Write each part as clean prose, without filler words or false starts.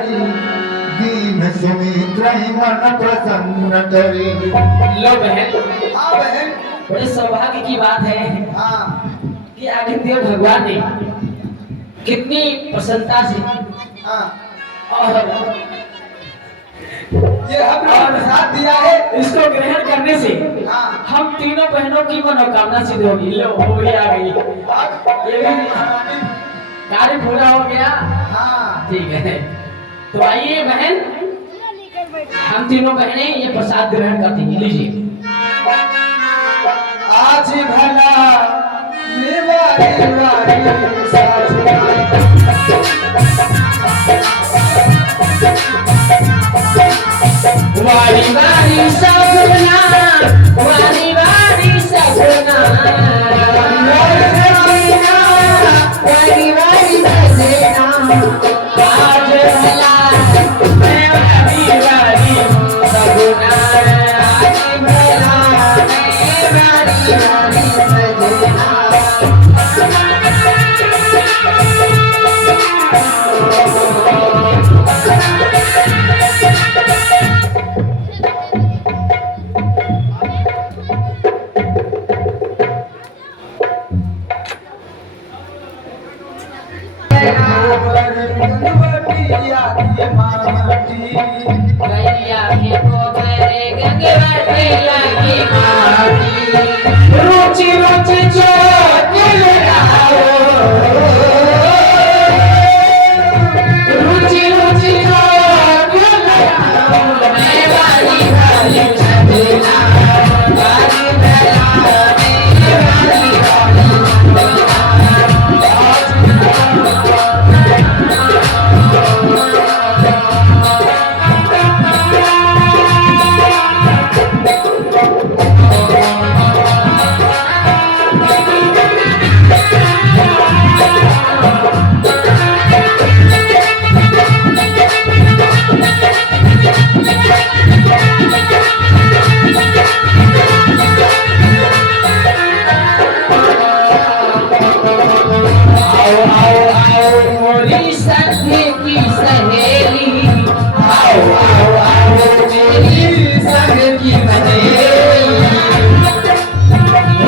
करी दीन सुमित्र मन प्रसन्न करे। लो बहन, हाँ बहन। बड़े सौभाग्य की बात है हाँ कि आदित्य भगवान ने कितनी प्रसन्नता से हाँ और ये हमने प्रसाद दिया है। इसको ग्रहण करने से हाँ हम तीनों बहनों की मनोकामना सिद्ध होगी। लो हो भी आ गई, ये भी कार्य पूरा हो गया। हाँ ठीक है, तो आइए बहन, हम तीनों बहनें ये प्रसाद ग्रहण करती हैं। लीजिए। आज भला मेवारी वारी साजना वारी वारी सपना, वारी वारी सपना, वारी वारी सपना, आज भला मैं वारी वारी सपना, आज भला मैं वारी वारी सपना। गैया के पोखरे गंगवतिया की माटी, रुचि रुचि चोट लगाओ, रुचि रुचि चोट लगाओ, मैं वाली वाली सजना, वाली भला मैं वाली वाली मोरी सखी की सहेली, आओ आओ आओ मेरी सखी की सहेली,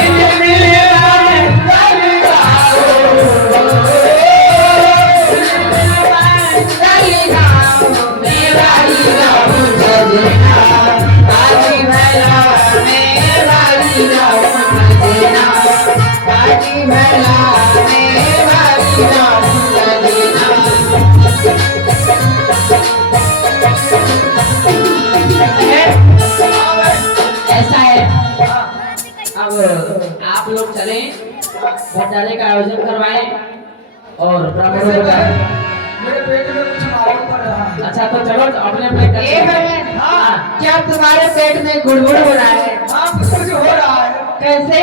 इन मिलिया में चल जाओ, चल जाओ मेरा ही गाँव सजना, आज भला मेरा ही गाँव सजना, आज भला मेरा ही गाँव सजना। ऐसा है, अब आप लोग चलें, भंडारे का आयोजन करवाएं और ब्राह्मणों का। मेरे पेट में कुछ मालूम पड़ रहा है। अच्छा तो चलो अपने अपने ए बहन, हाँ क्या तुम्हारे पेट में गुड़गुड़ हो रहा है? हाँ कुछ हो रहा है। कैसे?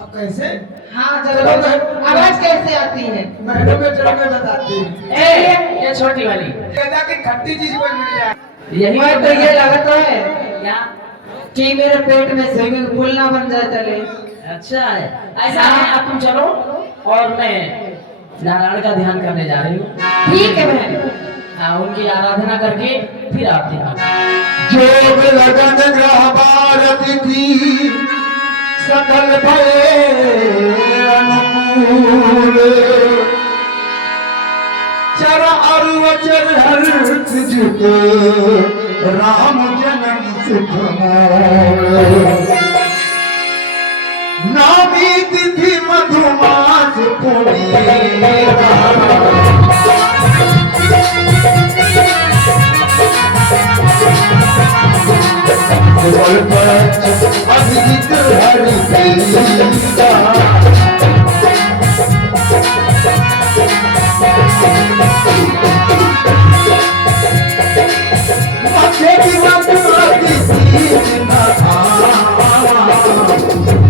अब कैसे? हाँ चलो, आवाज कैसे आती है? बहनों में चलो में बताती है। ये छोटी वाली कहता कि खट्टी चीज कोई मिल जाए। यही मैं तो ये लगा तो है क्या? कि मेरे पेट में स्विमिंग पूल ना बन जाए चले। अच्छा है, ऐसा है, अब तुम चलो और मैं नारायण का ध्यान करने जा रही हूँ। ठीक है बहन। हाँ, उनकी आराधना करके फिर आते हैं। जोग लगन ग्रह भारती थी सकल भये अनुकूल, चर अरु अचर हर्ष जुट राम जन्म सुख मोल, नामी तिथि मधुमास पुनीता, अभिजित हरि प्रीता, मथे दिवस प्रति सीत न आवा,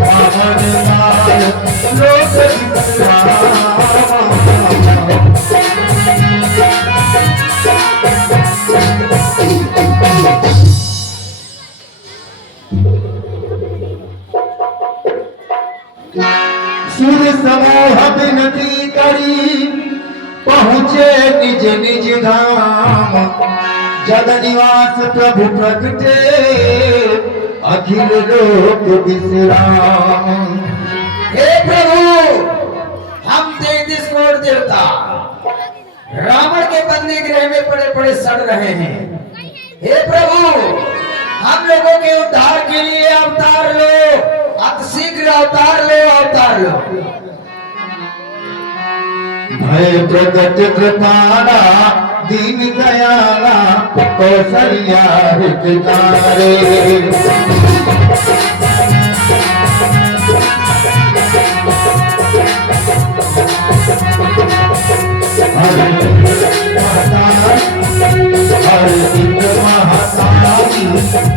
पावन लाल लोक विश्रामा। सुर समूह विनती करी पहुँचे निज निज धाम जग निवास प्रभु प्रगटे अखिल लोक विश्राम। हे प्रभु, हम 33 करोड़ देवता रावण के बंदी गृह में पड़े पड़े सड़ रहे हैं। हे प्रभु, हम लोगों के उद्धार के लिए अवतार लो, अतिशीघ्र अवतार लो, अवतार लो। भय प्रगट कृपाला दीन दयाला कौशल्या हितकारे।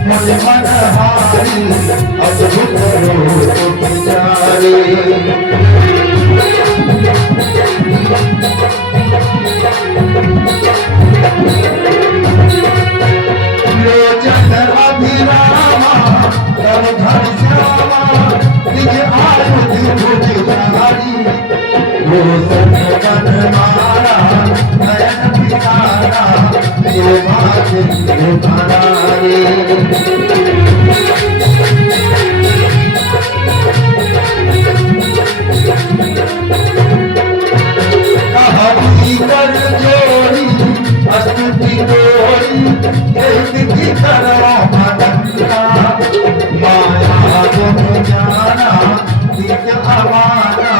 मन मनहारी अद्भुत रूप विचारे। लोचन अभिरामा तव धन श्यामा निज आयुध भुजधारी। वो सन मारा नयन पितारा ये बात उतारे। हरि कर जोड़ी स्तुति जोड़ी एक की तरह अनंता। माया गुण जाना नित्य अमाना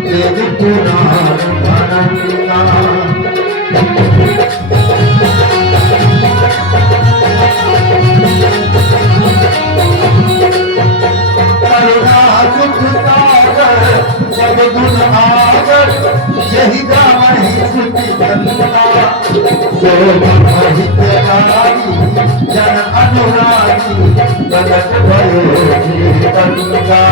तेज पुराण अनंता। करुणा सुख सागर जग गुण आगर यही गावहि श्रुति गंगा। शोभा हितकारी जन अनुरागी जगत भयो गंगा।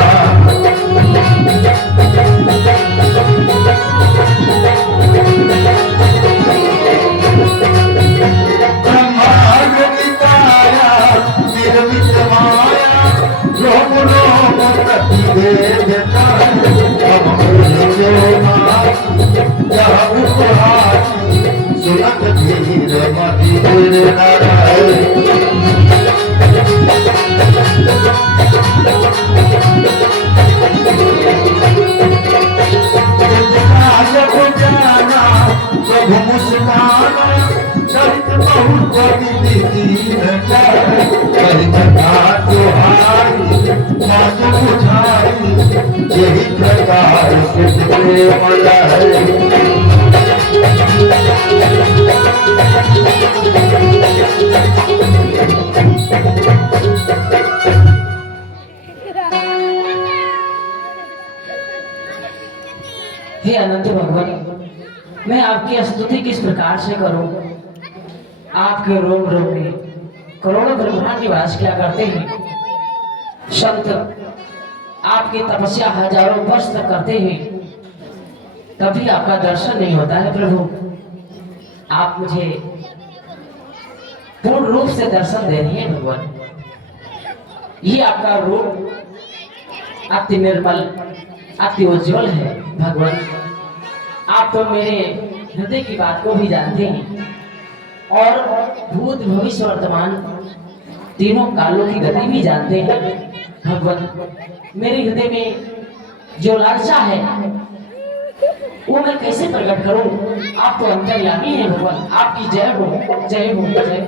ब्रह्मांड निकाया निर्मित माया रोम रोम प्रतिवेदता। यह उपहासी सुनत धीर मधुर नारायण। जब जाना प्रभु मुस्काना चरित बहुत दीन जाए। चरित का सुहाई मात बुझाई यही प्रकार सिद्ध प्रेम लहरी। हे अनंत भगवान, मैं आपकी स्तुति किस प्रकार से करूं? आपके रोम रोम में करोड़ों ब्रह्मांड निवास किया करते हैं। संत आपकी तपस्या हजारों वर्ष तक करते हैं, तभी आपका दर्शन नहीं होता है। प्रभु, आप मुझे पूर्ण रूप से दर्शन दे रही है भगवान। ये आपका रूप अति निर्मल, अति उज्जवल है भगवान। आप तो मेरे हृदय की बात को भी जानते हैं और भूत भविष्य वर्तमान तीनों कालों की गति भी जानते हैं भगवान। मेरे हृदय में जो लालसा है वो मैं कैसे प्रकट करूं? आप तो अंतर्यामी हैं भगवान। आपकी जय हो, जय हो, जय।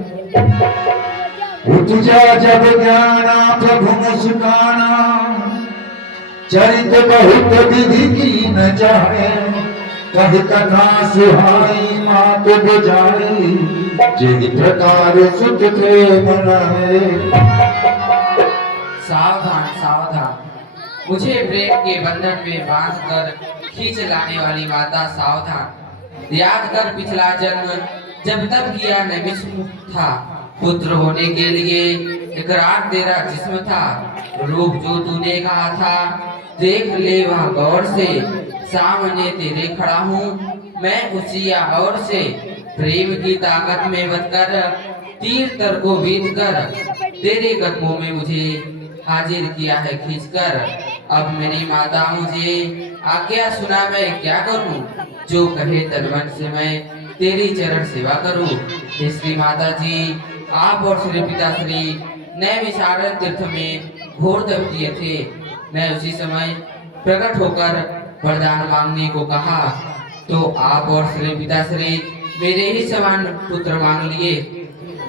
उठ जा जब ज्ञाना प्रभु मुस्काना चरित बहुत विधि की न जाए। कह कथा सुहाई मात बुझाई जिस प्रकार सुख प्रेम रहे। सावधान सावधान, मुझे प्रेम के बंधन में बांध कर खींच लाने वाली माता सावधान। याद कर पिछला जन्म जब तब किया नैमिष था। पुत्र होने के लिए इकरार तेरा जिस्म था। रूप जो तूने कहा था देख ले वह गौर से। सामने तेरे खड़ा हूँ मैं उसी और से। प्रेम की ताकत में बदकर तीर तर को बीत कर तेरे कदमों में मुझे हाजिर किया है खींचकर। अब मेरी माता मुझे आज्ञा सुना मैं क्या करूं? जो कहे तन मन से मैं तेरी चरण सेवा करूं। हे श्री माता जी, आप और श्री पिताश्री नैमिषारण्य तीर्थ में घोर तप किए थे। मैं उसी समय प्रकट होकर वरदान मांगने को कहा तो आप और श्री पिताश्री मेरे ही समान पुत्र मांग लिए।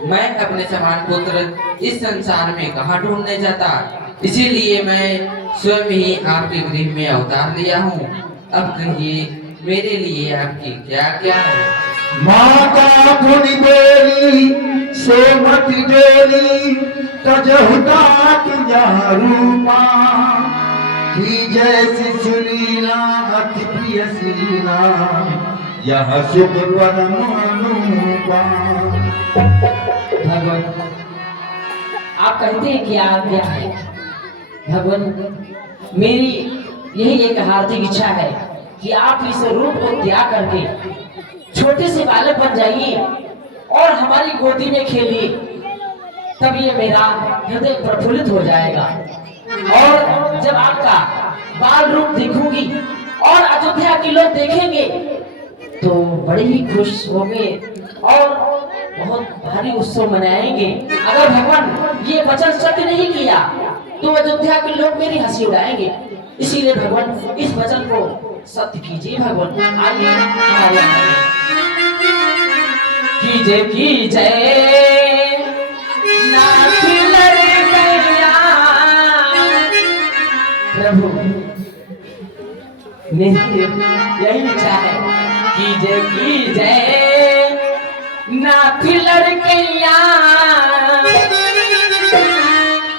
मैं अपने समान पुत्र इस संसार में कहाँ ढूंढने जाता, इसीलिए मैं स्वयं ही आपके गृह में अवतार लिया हूँ। अब कहिए मेरे लिए आपकी क्या क्या है। माता पुनि बोली सोमति डोली तजहुता तुझा रूपा की जैसी सुलीला अति प्रिय शीला यह सुख परम अनुपा। भगवान आप कहते हैं कि आज्ञा है। भगवान मेरी यही एक हार्दिक इच्छा है कि आप इस रूप को त्याग करके छोटे से बालक बन जाइए और हमारी गोदी में खेलिए, तब ये मेरा हृदय प्रफुल्लित हो जाएगा। और जब आपका बाल रूप देखूंगी और अयोध्या के लोग देखेंगे तो बड़े ही खुश होंगे और बहुत भारी उत्सव मनाएंगे। अगर भगवान ये वचन सत्य नहीं किया तो अयोध्या के लोग मेरी हंसी उड़ाएंगे। इसीलिए भगवान इस वचन को सत्य कीजिए। भगवान आइए हमारे कीजिए नाथ लड़कैया। प्रभु मेरी यही इच्छा है, कीजिए नाथ लड़कैया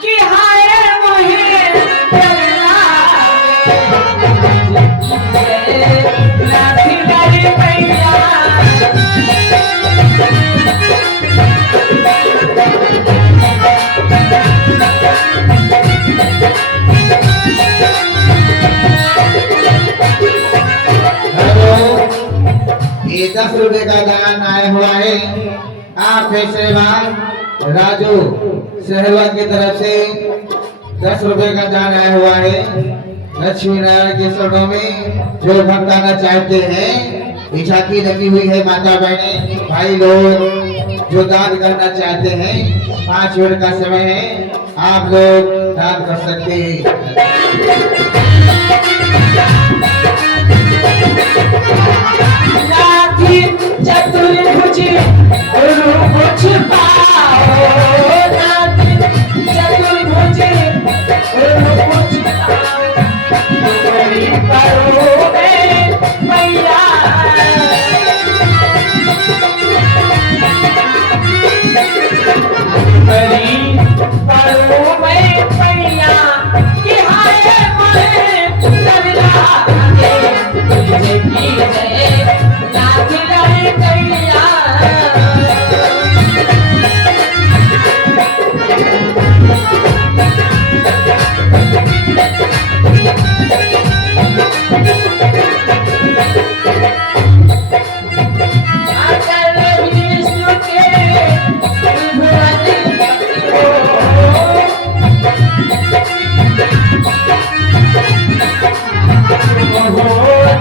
कि हाय मोहे प्यारा नाथ लड़कैया। ये 10 रुपए का दान आया हुआ है आप श्रीमान राजू सहलवा की तरफ से 10 रुपए का दान आया हुआ है। लक्ष्मी नारायण के चरणों में जो भक्त आना चाहते हैं, इच्छा की लगी हुई है माता बहने भाई लोग जो दान करना चाहते हैं 5 मिनट का समय है, आप लोग दान कर सकते हैं। चतुर्भुज रूप छिपाओ नाथ चतुर्भुज रूप छिपाओ बड़ी करो मैया बड़ी करो मैया कि हाय मैं चला तुझे की है नाथ लड़कैया।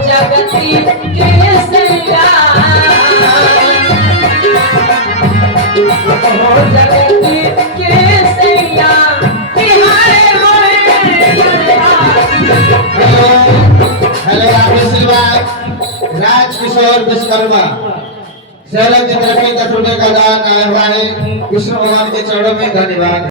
जगती के सैया जगती के सैया हेलो आशीर्वाद राजकिशोर विश्वकर्मा सहलग की तरफ से 10 रुपए का दान आया हुआ है। विष्णु भगवान के चरणों में धन्यवाद।